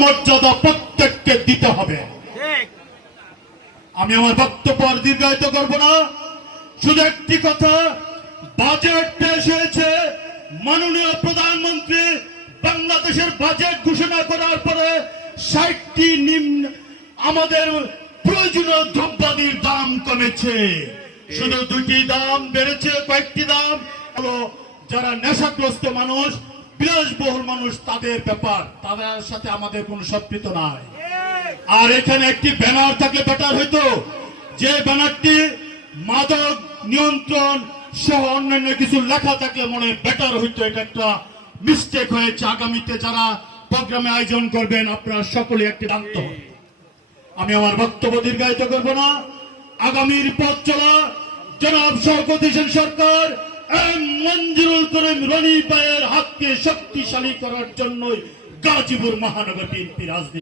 মর্যাদা প্রত্যেককে দিতে হবে। আমি আমার বক্তব্য আর দীর্ঘায়িত করব না, শুধু একটি কথা, বাজেট পেশ হয়েছে। মাননীয় প্রধানমন্ত্রী বাংলাদেশের বাজেট ঘোষণা করার পরে ৬০টি আমাদের প্রয়োজনীয় দ্রব্যাদির দাম কমেছে, শুধু দুটি দাম বেড়েছে, কয়েকটি দাম হলো যারা নেশাগ্রস্ত মানুষ, বিলাসবহুল মানুষ, তাদের ব্যাপার, তাদের সাথে আমাদের কোনো সম্পৃক্ত নাই। আর এখানে একটি ব্যানার থাকলে বেটার হইতো, যে ব্যানারটি মাদক নিয়ন্ত্রণ সহ অন্যান্য কিছু লেখা থাকলে মনে বেটার হইতো। এটা একটা মিস্টেক হয়েছে। আগামীতে যারা প্রোগ্রামে আয়োজন করবেন আপনারা সকলে একটি জানত। আমি আমার বক্তব্য দীর্ঘায়িত করব না। আগামীর পথ চলা জনাব শওকত হোসেন সরকার মঞ্জুরুল করিম রনি ভাইয়ের হাতকে শক্তিশালী করার জন্যই গাজীপুর মহানগর বিএনপি রাজনীতি